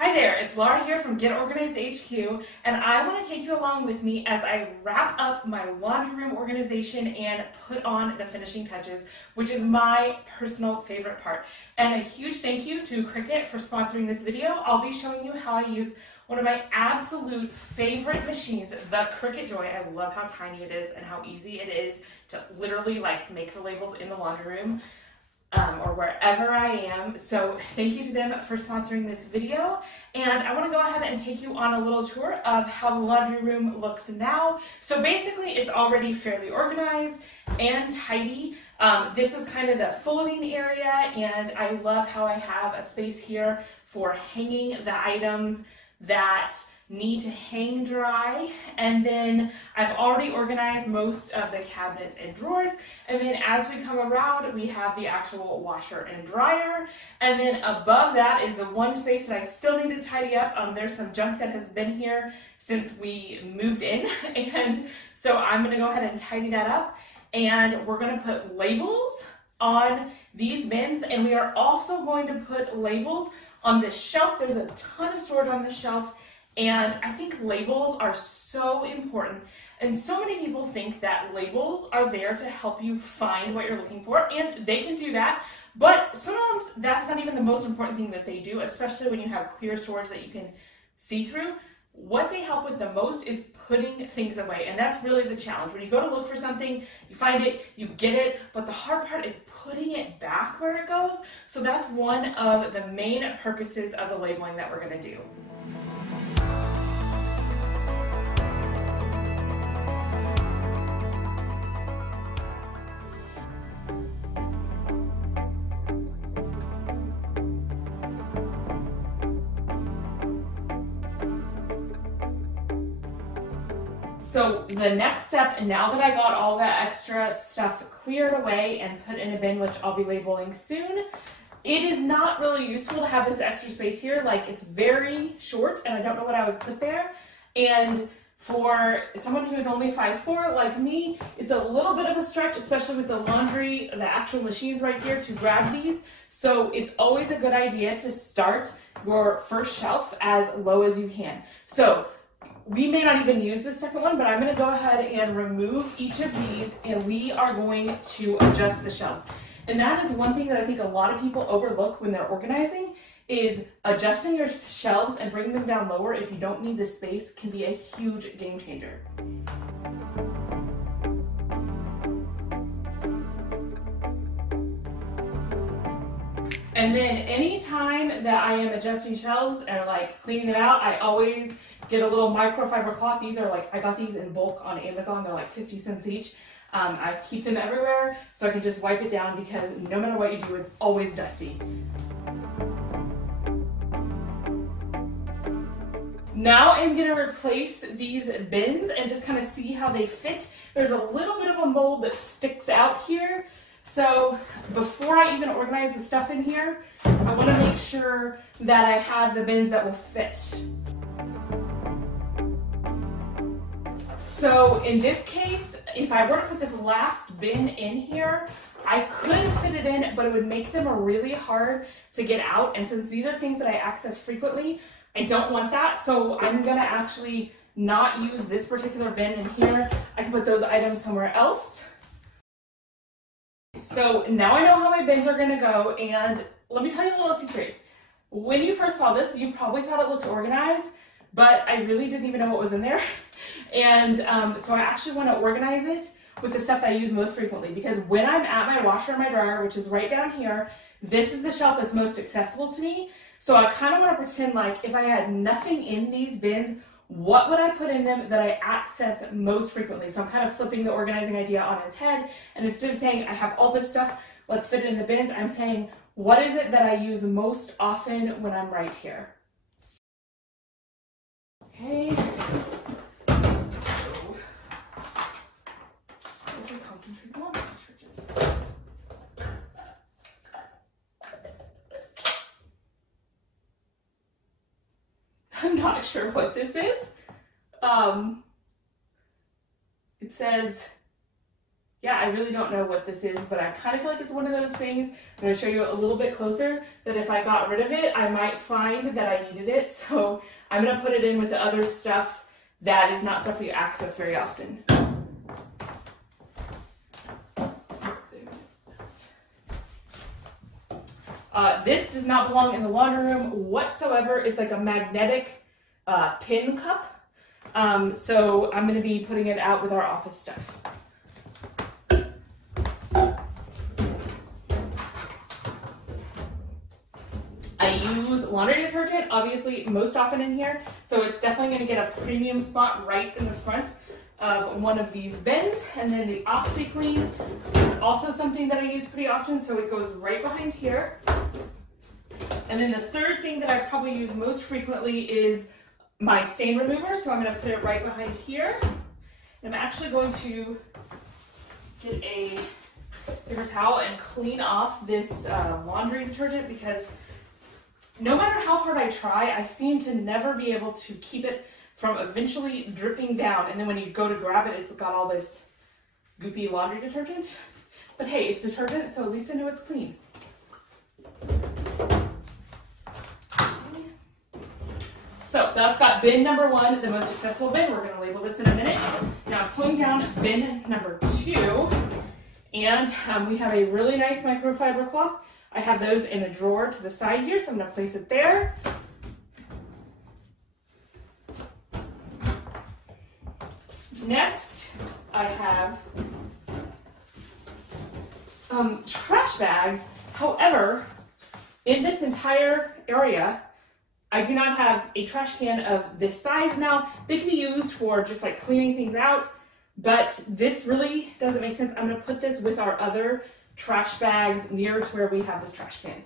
Hi there, it's Laura here from Get Organized HQ, and I want to take you along with me as I wrap up my laundry room organization and put on the finishing touches, which is my personal favorite part. And a huge thank you to Cricut for sponsoring this video. I'll be showing you how I use one of my absolute favorite machines, the Cricut Joy. I love how tiny it is and how easy it is to literally make the labels in the laundry room. Or wherever I am. So thank you to them for sponsoring this video. And I want to go ahead and take you on a little tour of how the laundry room looks now. So basically it's already fairly organized and tidy. This is kind of the folding area, and I love how I have a space here for hanging the items that need to hang dry. And then I've already organized most of the cabinets and drawers. And then as we come around, we have the actual washer and dryer. And then above that is the one space that I still need to tidy up. There's some junk that has been here since we moved in. And so I'm gonna go ahead and tidy that up. And we're gonna put labels on these bins. And we are also going to put labels on this shelf. There's a ton of storage on this shelf. And I think labels are so important. And so many people think that labels are there to help you find what you're looking for, and they can do that. But sometimes that's not even the most important thing that they do, especially when you have clear storage that you can see through. What they help with the most is putting things away. And that's really the challenge. When you go to look for something, you find it, you get it, but the hard part is putting it back where it goes. So that's one of the main purposes of the labeling that we're gonna do. So the next step, and now that I got all that extra stuff cleared away and put in a bin, which I'll be labeling soon, it is not really useful to have this extra space here. It's very short and I don't know what I would put there. And for someone who is only 5'4" like me, it's a little bit of a stretch, especially with the laundry, the actual machines right here to grab these. So it's always a good idea to start your first shelf as low as you can. So we may not even use the second one, but I'm going to go ahead and remove each of these, and we are going to adjust the shelves. And that is one thing that I think a lot of people overlook when they're organizing, is adjusting your shelves and bringing them down lower if you don't need the space can be a huge game changer. And then anytime that I am adjusting shelves or cleaning them out, I always get a little microfiber cloth. These are I got these in bulk on Amazon. They're 50 cents each. I keep them everywhere so I can just wipe it down, because no matter what you do, it's always dusty. Now I'm gonna replace these bins and just kind of see how they fit. There's a little bit of a mold that sticks out here. So before I even organize the stuff in here, I want to make sure that I have the bins that will fit. So in this case, if I were to put this last bin in here, I could fit it in, but it would make them really hard to get out. And since these are things that I access frequently, I don't want that. So I'm gonna actually not use this particular bin in here. I can put those items somewhere else. So now I know how my bins are gonna go, and let me tell you a little secret. When you first saw this, you probably thought it looked organized, but I really didn't even know what was in there. And so I actually want to organize it with the stuff that I use most frequently, because when I'm at my washer and my dryer, which is right down here, this is the shelf that's most accessible to me. So I kind of want to pretend like if I had nothing in these bins, what would I put in them that I access most frequently? So I'm kind of flipping the organizing idea on its head. And instead of saying I have all this stuff, let's fit it in the bins, I'm saying, what is it that I use most often when I'm right here? Okay. I'm not sure what this is. It says yeah, I really don't know what this is, but I kind of feel like it's one of those things. I'm going to show you a little bit closer that if I got rid of it, I might find that I needed it. So I'm going to put it in with the other stuff that is not stuff we access very often. This does not belong in the laundry room whatsoever. It's like a magnetic pin cup. So I'm going to be putting it out with our office stuff. I use laundry detergent, obviously, most often in here, so it's definitely going to get a premium spot right in the front of one of these bins. And then the OxyClean is also something that I use pretty often, so it goes right behind here. And then the third thing that I probably use most frequently is my stain remover, so I'm going to put it right behind here. And I'm actually going to get a paper towel and clean off this laundry detergent, because no matter how hard I try, I seem to never be able to keep it from eventually dripping down. And then when you go to grab it, it's got all this goopy laundry detergent. But hey, it's detergent, so at least I know it's clean. So that's got bin number 1, the most accessible bin. We're going to label this in a minute. Now I'm pulling down bin number 2, and we have a really nice microfiber cloth. I have those in a drawer to the side here, so I'm going to place it there. Next, I have trash bags. However, in this entire area, I do not have a trash can of this size. Now, they can be used for just like cleaning things out, but this really doesn't make sense. I'm going to put this with our other trash bags near to where we have this trash can.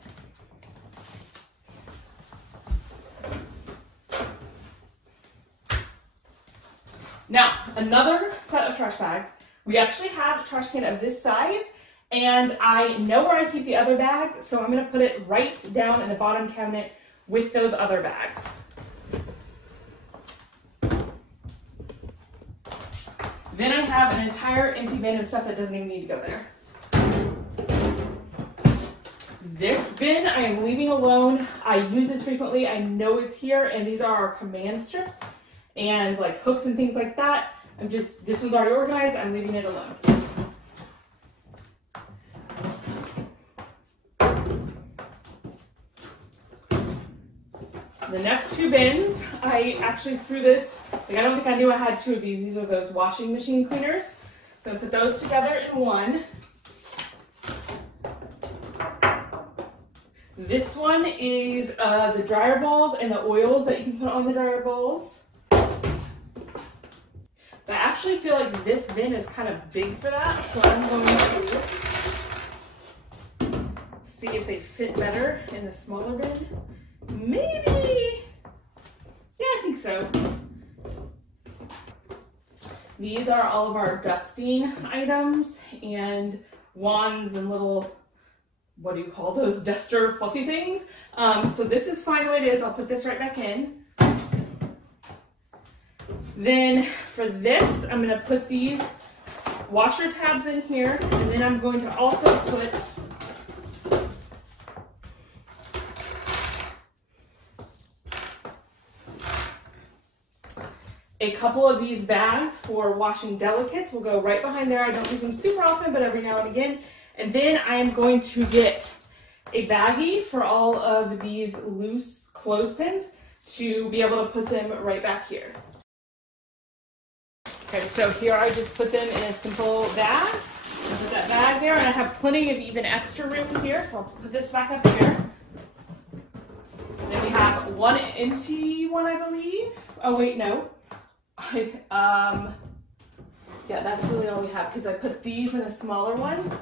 Now, another set of trash bags. We actually have a trash can of this size, and I know where I keep the other bags, so I'm going to put it right down in the bottom cabinet with those other bags. Then I have an entire empty bin of stuff that doesn't even need to go there. This bin I am leaving alone. I use this frequently. I know it's here, and these are our command strips and like hooks and things like that. This one's already organized. I'm leaving it alone. The next 2 bins, I actually threw this, like I don't think I knew I had 2 of these. These are those washing machine cleaners. So I put those together in one. This one is the dryer balls and the oils that you can put on the dryer balls. But I actually feel like this bin is kind of big for that, so I'm going to see if they fit better in the smaller bin. Maybe. Yeah, I think so. These are all of our dusting items and wands and little, what do you call those, duster fluffy things. So this is fine the way it is. I'll put this right back in. Then for this, I'm going to put these washer tabs in here, and then I'm going to also put a couple of these bags for washing delicates. Will go right behind there. I don't use them super often, but every now and again. And then I am going to get a baggie for all of these loose clothespins to be able to put them right back here. Okay, so here I just put them in a simple bag. I put that bag there, and I have plenty of even extra room here, so I'll put this back up here. Then we have one empty one, I believe. Oh wait, no. Yeah, that's really all we have, because I put these in a smaller one.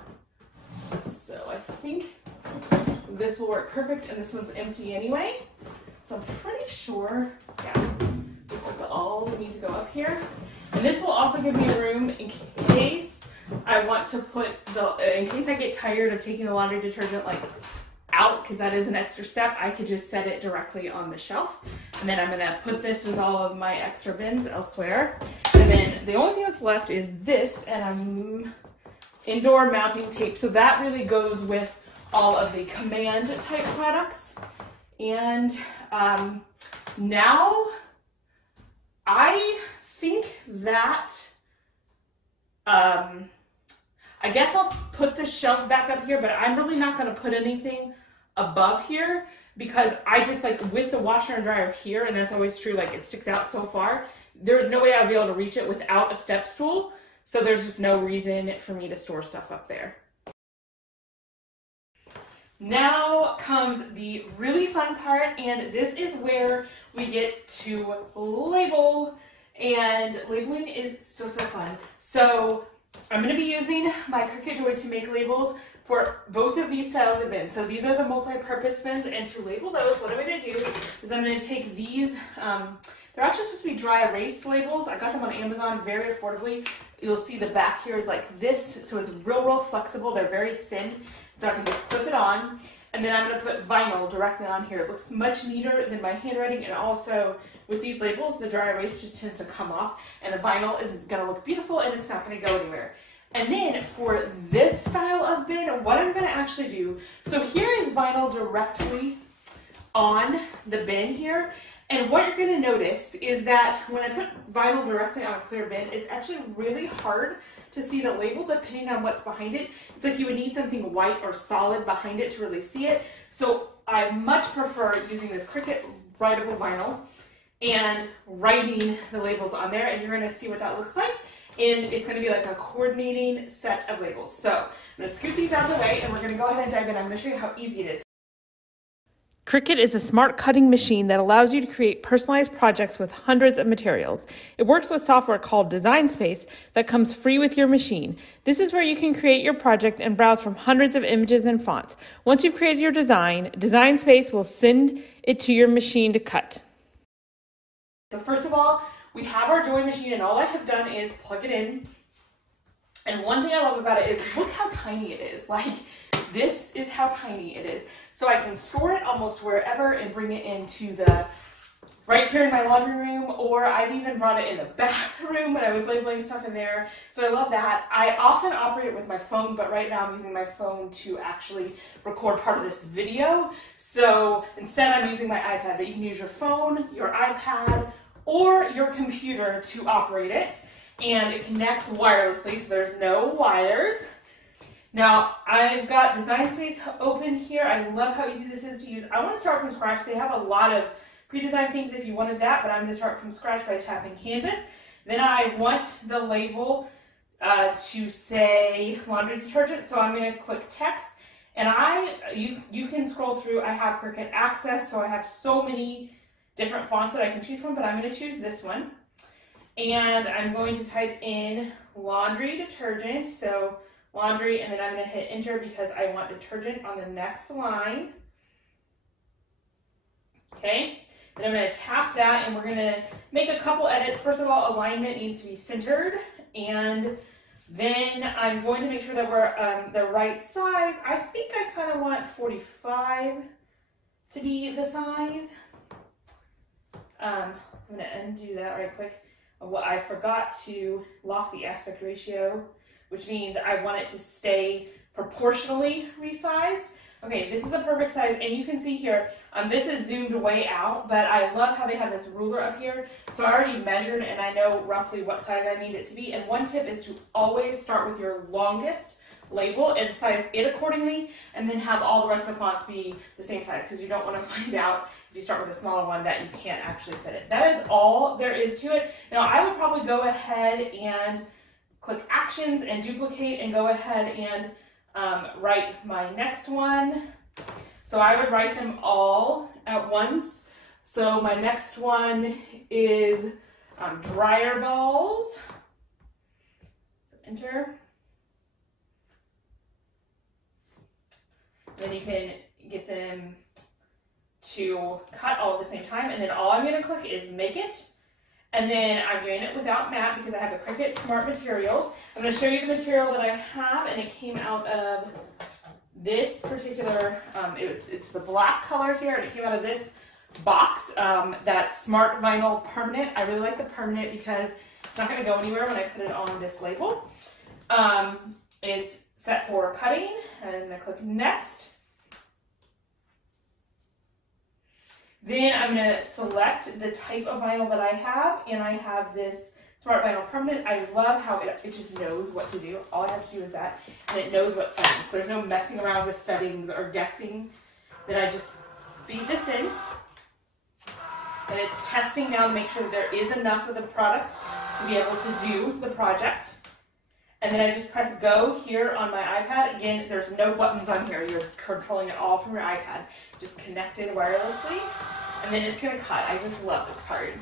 So I think this will work perfect, and this one's empty anyway. So I'm pretty sure, yeah, this is all we need to go up here. And this will also give me room in case I want to put in case I get tired of taking the laundry detergent like out, because that is an extra step, I could just set it directly on the shelf. And then I'm going to put this with all of my extra bins elsewhere. And then the only thing that's left is this, and indoor mounting tape. So that really goes with all of the command type products. And now I think that, I guess I'll put the shelf back up here, but I'm really not going to put anything above here because I just like with the washer and dryer here, and that's always true, like it sticks out so far, there's no way I'd be able to reach it without a step stool. So there's just no reason for me to store stuff up there. Now comes the really fun part, and this is where we get to label, and labeling is so fun. So I'm going to be using my Cricut Joy to make labels for both of these styles of bins. So these are the multi-purpose bins, and to label those, what I'm going to do is I'm going to take these, they're actually supposed to be dry erase labels. I got them on Amazon very affordably. You'll see the back here is like this, so it's real flexible. They're very thin, so I can just clip it on. And then I'm going to put vinyl directly on here. It looks much neater than my handwriting, and also with these labels, the dry erase just tends to come off, and the vinyl is going to look beautiful, and it's not going to go anywhere. And then for this style of bin, what I'm going to actually do, so here is vinyl directly on the bin here, and what you're going to notice is that when I put vinyl directly on a clear bin, it's actually really hard to see the label depending on what's behind it. It's like you would need something white or solid behind it to really see it. So I much prefer using this Cricut Writable Vinyl and writing the labels on there, and you're going to see what that looks like. And it's going to be like a coordinating set of labels. So I'm going to scoot these out of the way, and we're going to go ahead and dive in. I'm going to show you how easy it is. Cricut is a smart cutting machine that allows you to create personalized projects with hundreds of materials. It works with software called Design Space that comes free with your machine. This is where you can create your project and browse from hundreds of images and fonts. Once you've created your design, Design Space will send it to your machine to cut. So first of all, we have our Joy machine, and all I have done is plug it in. And one thing I love about it is look how tiny it is. Like, this is how tiny it is. So I can store it almost wherever and bring it into the, right here in my laundry room, or I've even brought it in the bathroom when I was labeling stuff in there. So I love that. I often operate it with my phone, but right now I'm using my phone to actually record part of this video. So instead I'm using my iPad, but you can use your phone, your iPad, or your computer to operate it. And it connects wirelessly, so there's no wires. Now, I've got Design Space open here. I love how easy this is to use. I want to start from scratch. They have a lot of pre-designed things if you wanted that, but I'm going to start from scratch by tapping Canvas. Then I want the label to say laundry detergent, so I'm going to click text. And you can scroll through. I have Cricut Access, so I have so many different fonts that I can choose from, but I'm going to choose this one. And I'm going to type in laundry detergent, so laundry, and then I'm going to hit enter because I want detergent on the next line. Okay, then I'm going to tap that, and we're going to make a couple edits. First of all, alignment needs to be centered, and then I'm going to make sure that we're the right size. I think I kind of want 45 to be the size. I'm going to undo that right quick. Well, I forgot to lock the aspect ratio, which means I want it to stay proportionally resized. Okay, this is the perfect size, and you can see here, this is zoomed way out, but I love how they have this ruler up here. So I already measured, and I know roughly what size I need it to be. And one tip is to always start with your longest label and size it accordingly, and then have all the rest of the fonts be the same size, because you don't want to find out if you start with a smaller one that you can't actually fit it. That is all there is to it. Now I would probably go ahead and click actions and duplicate and go ahead and write my next one. So I would write them all at once. So my next one is dryer balls. So enter. Then you can get them to cut all at the same time, and then all I'm going to click is make it. And then I'm doing it without matte because I have the Cricut Smart Materials. I'm going to show you the material that I have, and it came out of this particular, it's the black color here, and it came out of this box, that's Smart Vinyl Permanent. I really like the permanent because it's not going to go anywhere when I put it on this label. it's set for cutting, and I'm going to click next. Then I'm going to select the type of vinyl that I have, and I have this Smart Vinyl Permanent. I love how it just knows what to do. All I have to do is that, and it knows what settings. There's no messing around with settings or guessing. Then I just feed this in, and it's testing now to make sure that there is enough of the product to be able to do the project. And then I just press go here on my iPad. Again, there's no buttons on here. You're controlling it all from your iPad, just connected wirelessly. And then it's going to cut. I just love this part.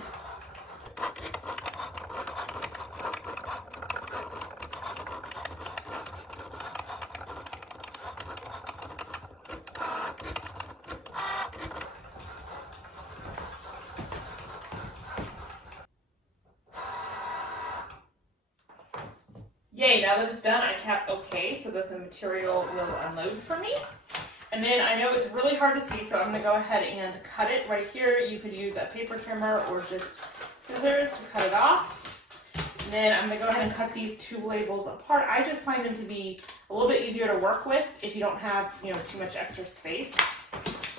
Yay, now that it's done, I tap OK so that the material will unload for me. And then I know it's really hard to see, so I'm going to go ahead and cut it right here. You could use a paper trimmer or just scissors to cut it off. And then I'm going to go ahead and cut these two labels apart. I just find them to be a little bit easier to work with if you don't have, too much extra space.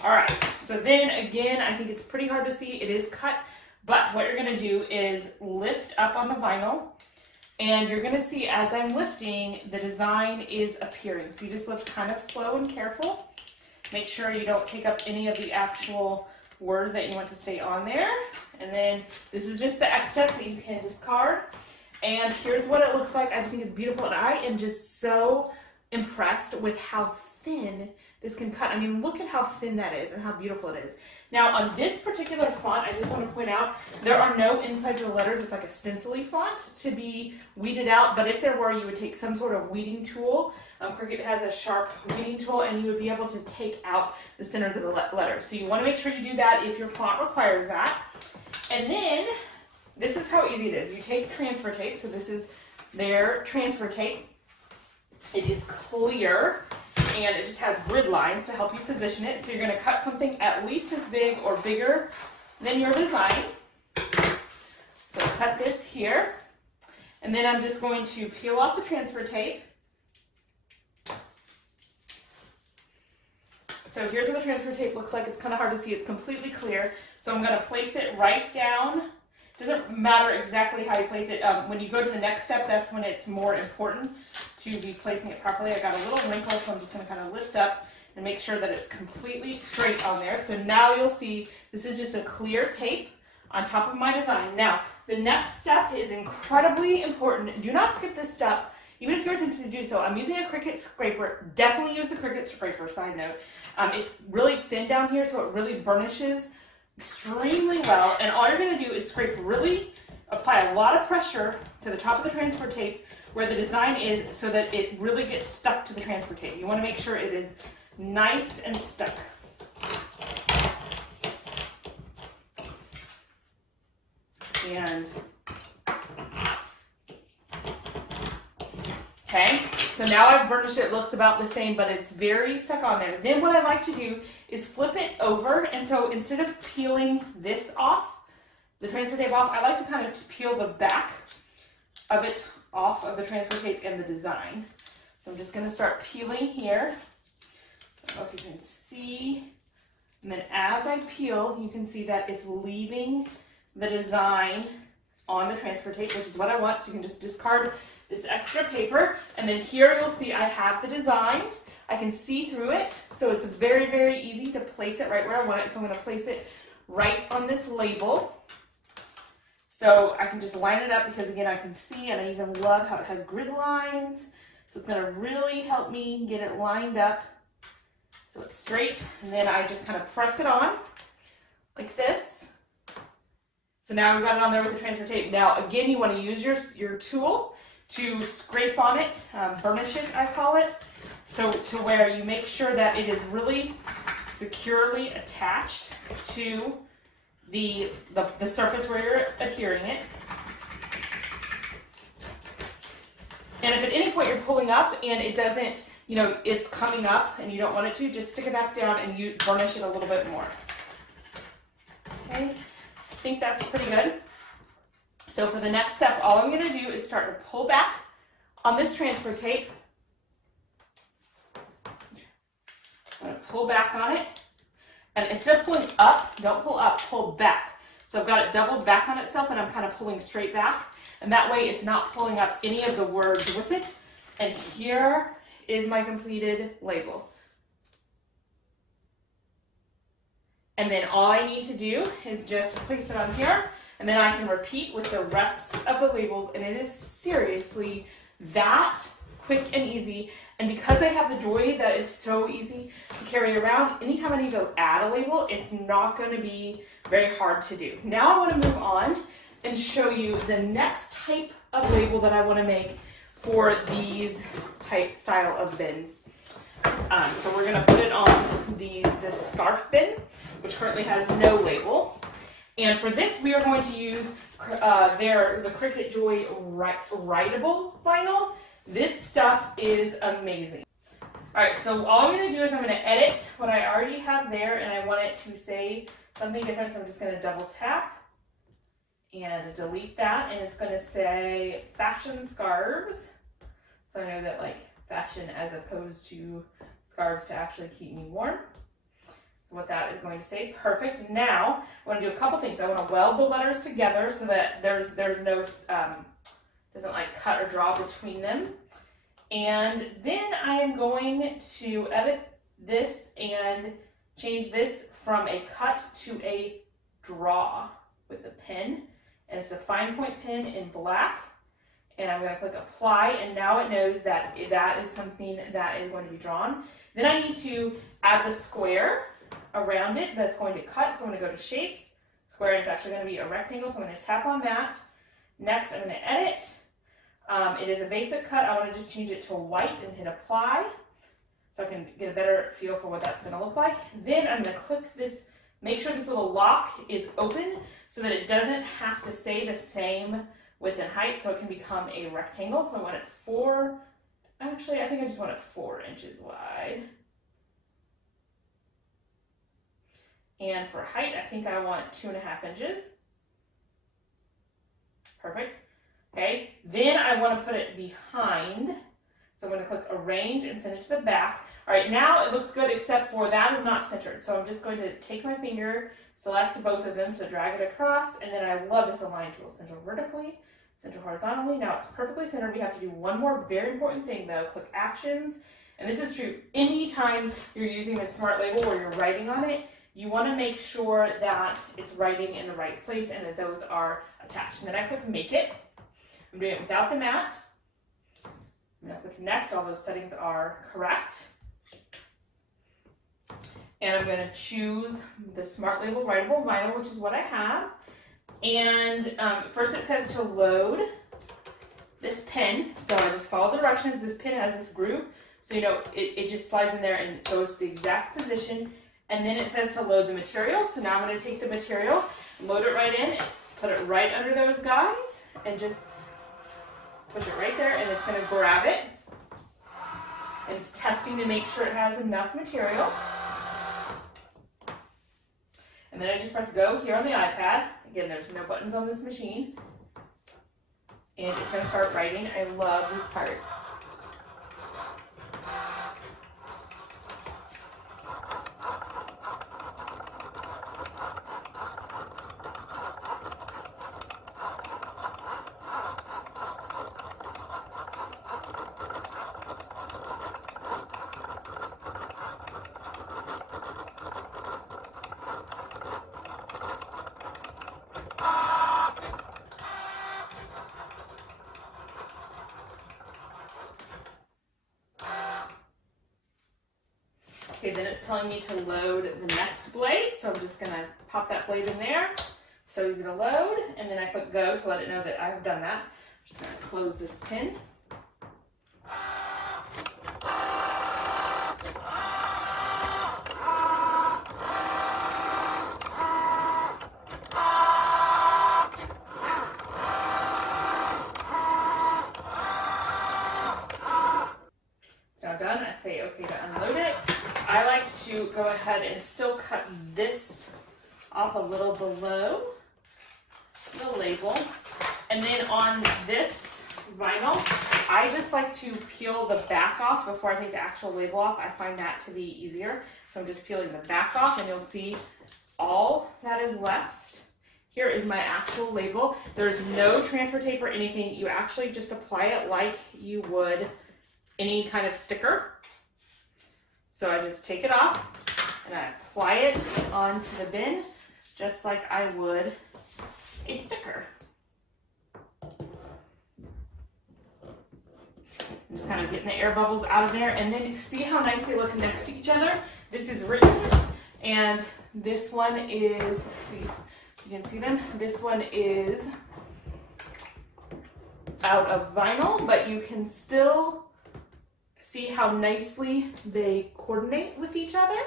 All right, so then again, I think it's pretty hard to see. It is cut, but what you're going to do is lift up on the vinyl. And you're going to see as I'm lifting, the design is appearing. So you just lift kind of slow and careful. Make sure you don't take up any of the actual word that you want to stay on there. And then this is just the excess that you can discard. And here's what it looks like. I just think it's beautiful. And I am just so impressed with how thin this can cut. I mean, look at how thin that is and how beautiful it is. Now, on this particular font, I just want to point out, there are no insides of the letters. It's like a stencil-y font to be weeded out, but if there were, you would take some sort of weeding tool. Cricut has a sharp weeding tool, and you would be able to take out the centers of the letters. So you want to make sure you do that if your font requires that. And then, this is how easy it is. You take transfer tape, so this is their transfer tape. It is clear. And it just has grid lines to help you position it. So you're going to cut something at least as big or bigger than your design. So cut this here. And then I'm just going to peel off the transfer tape. So here's what the transfer tape looks like. It's kind of hard to see. It's completely clear. So I'm going to place it right down. It doesn't matter exactly how you place it. When you go to the next step, that's when it's more important to be placing it properly. I got a little wrinkle, so I'm just going to kind of lift up and make sure that it's completely straight on there. So now you'll see this is just a clear tape on top of my design. Now, the next step is incredibly important. Do not skip this step, even if you're attempting to do so. I'm using a Cricut scraper. Definitely use the Cricut scraper, side note. It's really thin down here, so it really burnishes extremely well. And all you're going to do is apply a lot of pressure to the top of the transfer tape where the design is so that it really gets stuck to the transfer tape. You want to make sure it is nice and stuck. And okay, so now I've burnished it. It looks about the same, but it's very stuck on there. Then what I like to do is flip it over, and so instead of peeling this off, the transfer tape off, I like to kind of peel the back of it off of the transfer tape and the design. So I'm just going to start peeling here. I don't know if you can see. And then as I peel, you can see that it's leaving the design on the transfer tape, which is what I want. So you can just discard this extra paper. And then here you'll see I have the design. I can see through it. So it's very, very easy to place it right where I want it. So I'm going to place it right on this label. So I can just line it up because, again, I can see, and I even love how it has grid lines. So it's going to really help me get it lined up so it's straight. And then I just kind of press it on like this. So now we've got it on there with the transfer tape. Now, again, you want to use your tool to scrape on it, burnish it, I call it, so to where you make sure that it is really securely attached to the surface where you're adhering it. And if at any point you're pulling up and it doesn't, it's coming up and you don't want it to, just stick it back down and you burnish it a little bit more. Okay, I think that's pretty good. So for the next step, all I'm going to do is start to pull back on this transfer tape pull back on it. And instead of pulling up, don't pull up, pull back. So I've got it doubled back on itself, and I'm kind of pulling straight back. And that way it's not pulling up any of the words with it. And here is my completed label. And then all I need to do is just place it on here, and then I can repeat with the rest of the labels, and it is seriously that quick and easy. And because I have the Joy that is so easy to carry around, anytime I need to add a label, it's not going to be very hard to do. Now I want to move on and show you the next type of label that I want to make for these style of bins. So we're going to put it on the scarf bin, which currently has no label. And for this, we are going to use the Cricut Joy Writable Vinyl. This stuff is amazing. All right, so all I'm going to do is I'm going to edit what I already have there, and I want it to say something different, so I'm just going to double tap and delete that, and it's going to say fashion scarves. So I know that like fashion as opposed to scarves to actually keep me warm. So what that is going to say, perfect. Now I want to do a couple things. I want to weld the letters together so that there's no doesn't like cut or draw between them. And then I'm going to edit this and change this from a cut to a draw with a pen. And it's a fine point pen in black. And I'm going to click apply, and now it knows that that is something that is going to be drawn. Then I need to add the square around it that's going to cut. So I'm going to go to shapes, square, and it's actually going to be a rectangle. So I'm going to tap on that. Next, I'm going to edit. It is a basic cut. I want to just change it to white and hit apply so I can get a better feel for what that's going to look like. Then I'm going to click this, make sure this little lock is open so that it doesn't have to stay the same width and height, so it can become a rectangle. So I want it I think I just want it 4 inches wide. And for height, I think I want 2.5 inches. Perfect. Okay, then I want to put it behind. So I'm going to click arrange and send it to the back. All right, now it looks good except for that is not centered. So I'm just going to take my finger, select both of them, so drag it across, and then I love this align tool. Center vertically, center horizontally. Now it's perfectly centered. We have to do one more very important thing though. Click actions. And this is true anytime you're using a smart label or you're writing on it. You want to make sure that it's writing in the right place and that those are attached. And then I click make it. I'm doing it without the mat. I'm going to click next. All those settings are correct. And I'm going to choose the Smart Label Writable Vinyl, which is what I have. And first it says to load this pen. So I just follow the directions. This pen has this groove. So you know it just slides in there and goes to the exact position. And then it says to load the material. So now I'm going to take the material, load it right in, put it right under those guides, and just push it right there, and it's going to grab it. And it's testing to make sure it has enough material. And then I just press go here on the iPad. Again, there's no buttons on this machine. And it's going to start writing. I love this part. Okay, then it's telling me to load the next blade, so I'm just going to pop that blade in there. So easy to load, and then I click go to let it know that I have done that. I'm just going to close this pin. It's now done. I say okay to unload it. I like to go ahead and still cut this off a little below the label. And then on this vinyl, I just like to peel the back off before I take the actual label off. I find that to be easier. So I'm just peeling the back off, and you'll see all that is left. Here is my actual label. There's no transfer tape or anything. You actually just apply it like you would any kind of sticker. So I just take it off and I apply it onto the bin just like I would a sticker. I'm just kind of getting the air bubbles out of there, and then you see how nice they look next to each other. This is written, and this one is, let's see, you can see them. This one is out of vinyl, but you can still see how nicely they coordinate with each other.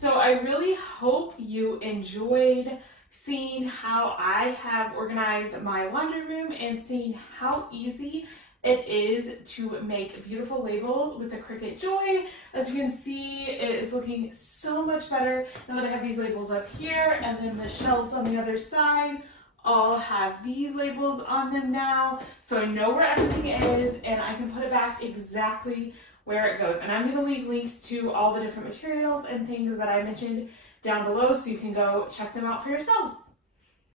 So I really hope you enjoyed seeing how I have organized my laundry room and seeing how easy it is to make beautiful labels with the Cricut Joy. As you can see, it is looking so much better now that I have these labels up here, and then the shelves on the other side all have these labels on them now. So I know where everything is, and I can put it back exactly where it goes. And I'm going to leave links to all the different materials and things that I mentioned down below so you can go check them out for yourselves.